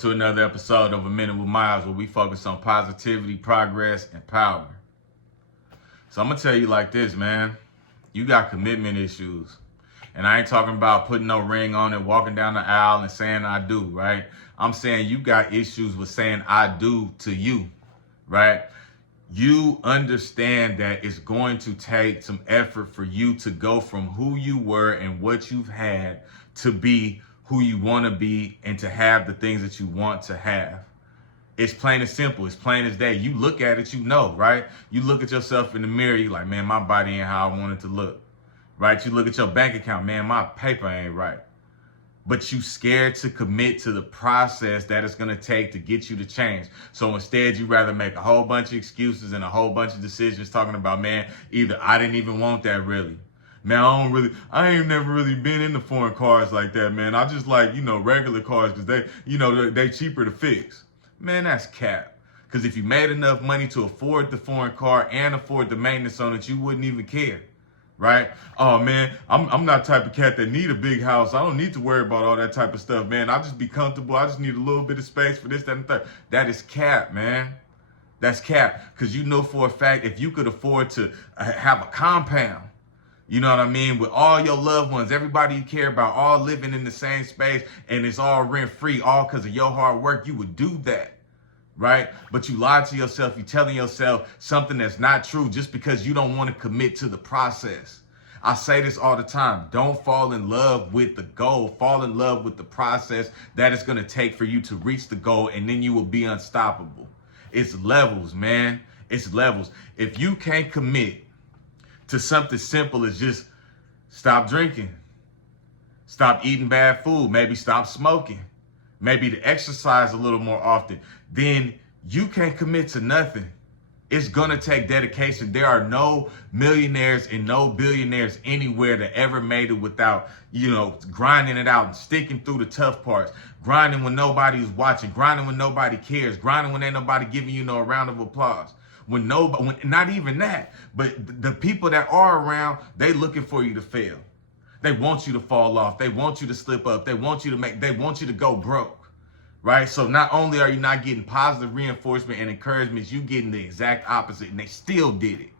to another episode of A Minute with Miles, where we focus on positivity, progress, and power. So I'm going to tell you like this, man. You got commitment issues. And I ain't talking about putting no ring on it, walking down the aisle and saying I do, right? I'm saying you got issues with saying I do to you, right? You understand that it's going to take some effort for you to go from who you were and what you've had to be who you want to be and to have the things that you want to have. It's plain and simple. It's plain as day. You look at it, you know, right? You look at yourself in the mirror, you're like, man, my body ain't how I want it to look, right? You look at your bank account, man, my paper ain't right. But you scared to commit to the process that it's going to take to get you to change. So instead, you rather make a whole bunch of excuses and a whole bunch of decisions talking about, man, either I didn't even want that really. Man, I ain't never really been into foreign cars like that, man. I just like, regular cars because they cheaper to fix. Man, that's cap. Because if you made enough money to afford the foreign car and afford the maintenance on it, you wouldn't even care. Right? Oh man, I'm not the type of cat that need a big house. I don't need to worry about all that type of stuff, man. I'll just be comfortable. I just need a little bit of space for this, that, and the third. That is cap, man. That's cap. Because you know for a fact, if you could afford to have a compound, you know what I mean, with all your loved ones, everybody you care about, all living in the same space, and it's all rent-free, all because of your hard work, you would do that. Right? But you lie to yourself. You're telling yourself something that's not true just because you don't want to commit to the process. I say this all the time. Don't fall in love with the goal. Fall in love with the process that it's going to take for you to reach the goal, and then you will be unstoppable. It's levels, man. It's levels. If you can't commit to something simple as just stop drinking, stop eating bad food, maybe stop smoking, maybe to exercise a little more often, then you can't commit to nothing. It's gonna take dedication. There are no millionaires and no billionaires anywhere that ever made it without, grinding it out and sticking through the tough parts, grinding when nobody's watching, grinding when nobody cares, grinding when ain't nobody giving you no round of applause. When not even that, but the people that are around, they looking for you to fail. They want you to fall off. They want you to slip up. They want you to go broke. Right? So not only are you not getting positive reinforcement and encouragement, you getting the exact opposite, and they still did it.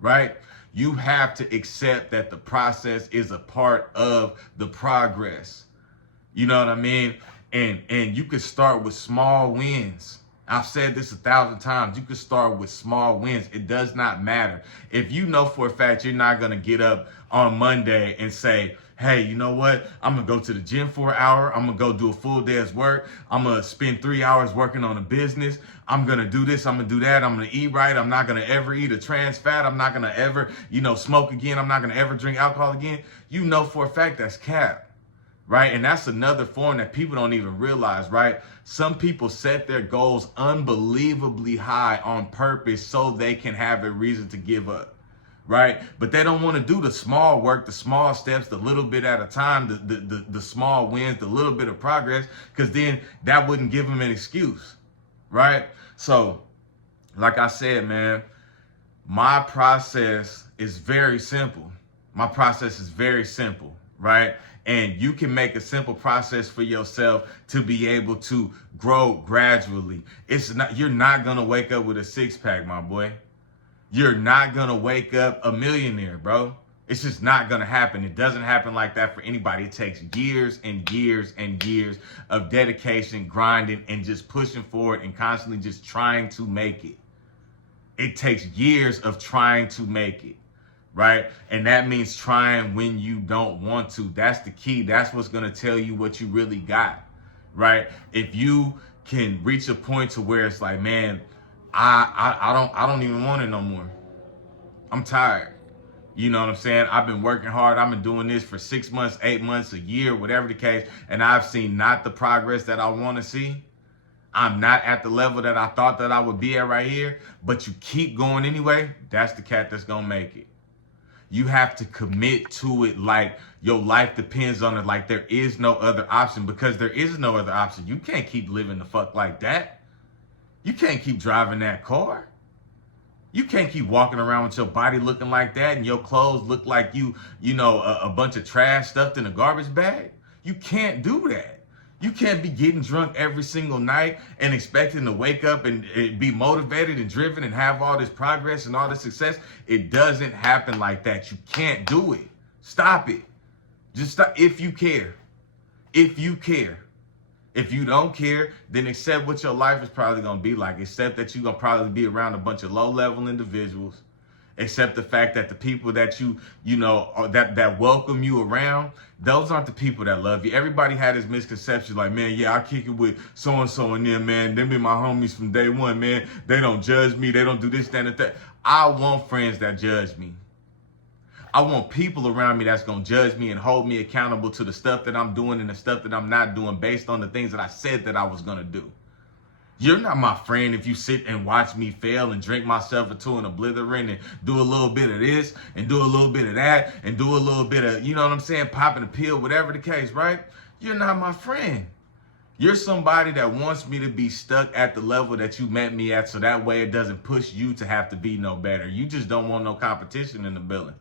Right? You have to accept that the process is a part of the progress. You know what I mean? And you can start with small wins. I've said this 1,000 times. You can start with small wins. It does not matter. If you know for a fact you're not going to get up on Monday and say, hey, you know what? I'm going to go to the gym for an hour. I'm going to go do a full day's work. I'm going to spend 3 hours working on a business. I'm going to do this. I'm going to do that. I'm going to eat right. I'm not going to ever eat a trans fat. I'm not going to ever, smoke again. I'm not going to ever drink alcohol again. You know for a fact that's cap. Right? And that's another form that people don't even realize, right? Some people set their goals unbelievably high on purpose so they can have a reason to give up, right? But they don't want to do the small work, the small steps, the little bit at a time, the small wins, the little bit of progress, because then that wouldn't give them an excuse, right? So, like I said, man, my process is very simple. My process is very simple, right? And you can make a simple process for yourself to be able to grow gradually. You're not going to wake up with a six-pack, my boy. You're not going to wake up a millionaire, bro. It's just not going to happen. It doesn't happen like that for anybody. It takes years and years and years of dedication, grinding, and just pushing forward and constantly just trying to make it. It takes years of trying to make it. Right? And that means trying when you don't want to. That's the key. That's what's going to tell you what you really got. Right? If you can reach a point to where it's like, man, I don't even want it no more. I'm tired. You know what I'm saying? I've been working hard. I've been doing this for 6 months, 8 months, a year, whatever the case. And I've seen not the progress that I want to see. I'm not at the level that I thought that I would be at right here. But you keep going anyway. That's the cat that's going to make it. You have to commit to it like your life depends on it, like there is no other option, because there is no other option. You can't keep living the fuck like that. You can't keep driving that car. You can't keep walking around with your body looking like that and your clothes look like a bunch of trash stuffed in a garbage bag. You can't do that. You can't be getting drunk every single night and expecting to wake up and be motivated and driven and have all this progress and all this success. It doesn't happen like that. You can't do it. Stop it. Just stop if you care. If you care. If you don't care, then accept what your life is probably going to be like. Accept that you're going to probably be around a bunch of low-level individuals. Accept the fact that the people that you know, that welcome you around, those aren't the people that love you. Everybody had this misconception like, man, yeah, I kick it with so-and-so and them, man. Them be my homies from day one, man. They don't judge me. They don't do this, that, and that. I want friends that judge me. I want people around me that's going to judge me and hold me accountable to the stuff that I'm doing and the stuff that I'm not doing based on the things that I said that I was going to do. You're not my friend if you sit and watch me fail and drink myself into an oblivion and do a little bit of this and do a little bit of that and do a little bit of, you know what I'm saying, popping a pill, whatever the case, right? You're not my friend. You're somebody that wants me to be stuck at the level that you met me at so that way it doesn't push you to have to be no better. You just don't want no competition in the building,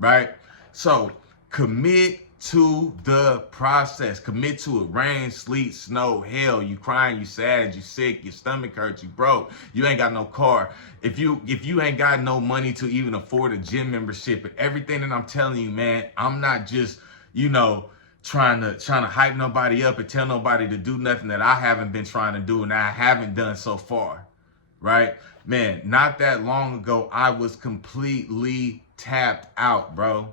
right? So commit to the process. Commit to it. Rain, sleet, snow, hell, you crying, you sad, you sick, your stomach hurts, you broke, you ain't got no car. If you ain't got no money to even afford a gym membership, and everything that I'm telling you, man, I'm not just, you know, trying to hype nobody up and tell nobody to do nothing that I haven't been trying to do and I haven't done so far, right? Man, not that long ago, I was completely tapped out, bro.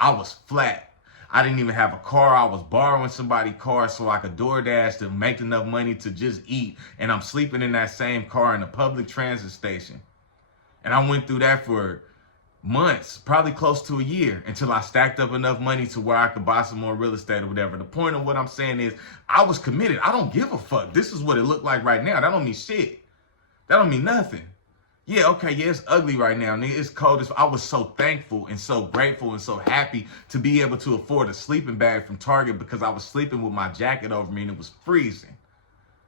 I was flat. I didn't even have a car. I was borrowing somebody's car so I could DoorDash to make enough money to just eat. And I'm sleeping in that same car in a public transit station. And I went through that for months, probably close to a year, until I stacked up enough money to where I could buy some more real estate or whatever. The point of what I'm saying is I was committed. I don't give a fuck. This is what it looked like right now. That don't mean shit. That don't mean nothing. Yeah, okay, yeah, it's ugly right now, nigga. It's cold. I was so thankful and so grateful and so happy to be able to afford a sleeping bag from Target because I was sleeping with my jacket over me and it was freezing.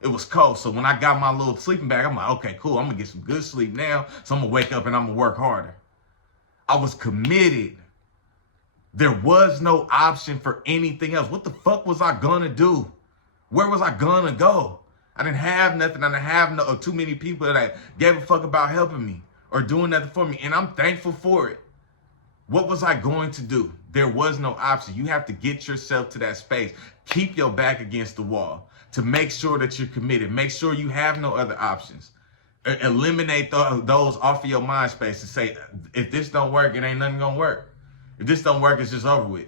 It was cold. So when I got my little sleeping bag, I'm like, okay, cool. I'm going to get some good sleep now. So I'm going to wake up and I'm going to work harder. I was committed. There was no option for anything else. What the fuck was I going to do? Where was I going to go? I didn't have nothing. I didn't have too many people that gave a fuck about helping me or doing nothing for me. And I'm thankful for it. What was I going to do? There was no option. You have to get yourself to that space. Keep your back against the wall to make sure that you're committed. Make sure you have no other options. Eliminate those off of your mind space and say, if this don't work, it ain't nothing gonna work. If this don't work, it's just over with.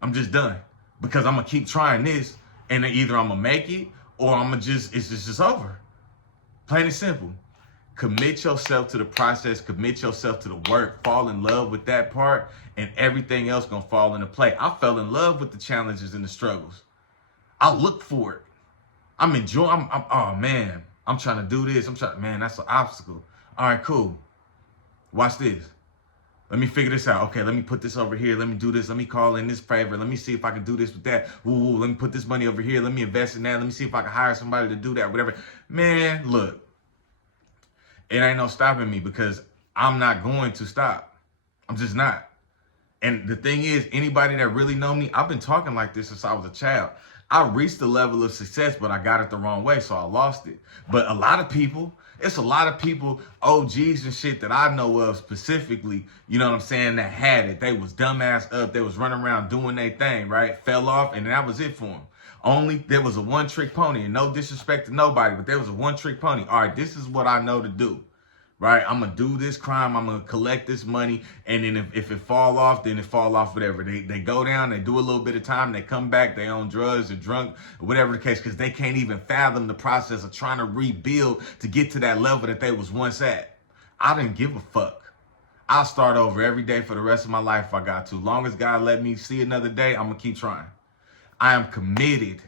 I'm just done because I'm gonna keep trying this and either I'm gonna make it or it's just over. Plain and simple. Commit yourself to the process, commit yourself to the work, fall in love with that part, and everything else gonna fall into play. I fell in love with the challenges and the struggles. I look for it. I'm enjoying, oh man, I'm trying to do this. Man, that's an obstacle. All right, cool. Watch this. Let me figure this out. Okay, let me put this over here. Let me do this. Let me call in this favor. Let me see if I can do this with that. Ooh, let me put this money over here. Let me invest in that. Let me see if I can hire somebody to do that, whatever. Man, look, it ain't no stopping me because I'm not going to stop. I'm just not. And the thing is, anybody that really know me, I've been talking like this since I was a child. I reached the level of success, but I got it the wrong way, so I lost it. But a lot of people, OGs and shit that I know of specifically, you know what I'm saying, that had it. They was dumbass up. They was running around doing their thing, right? Fell off, and that was it for them. There was a one-trick pony, and no disrespect to nobody, but there was a one-trick pony. All right, this is what I know to do. Right, I'm gonna do this crime. I'm gonna collect this money, and then if it fall off, then it fall off. Whatever they go down, they do a little bit of time, they come back, they on drugs or drunk, or whatever the case, because they can't even fathom the process of trying to rebuild to get to that level that they was once at. I didn't give a fuck. I'll start over every day for the rest of my life if I got to. Long as God let me see another day, I'm gonna keep trying. I am committed.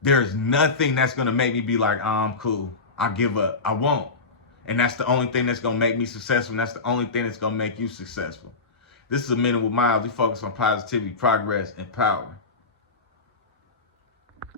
There's nothing that's gonna make me be like, oh, I'm cool. I give up. I won't. And that's the only thing that's going to make me successful. And that's the only thing that's going to make you successful. This is A Minute with Miles. We focus on positivity, progress, and power.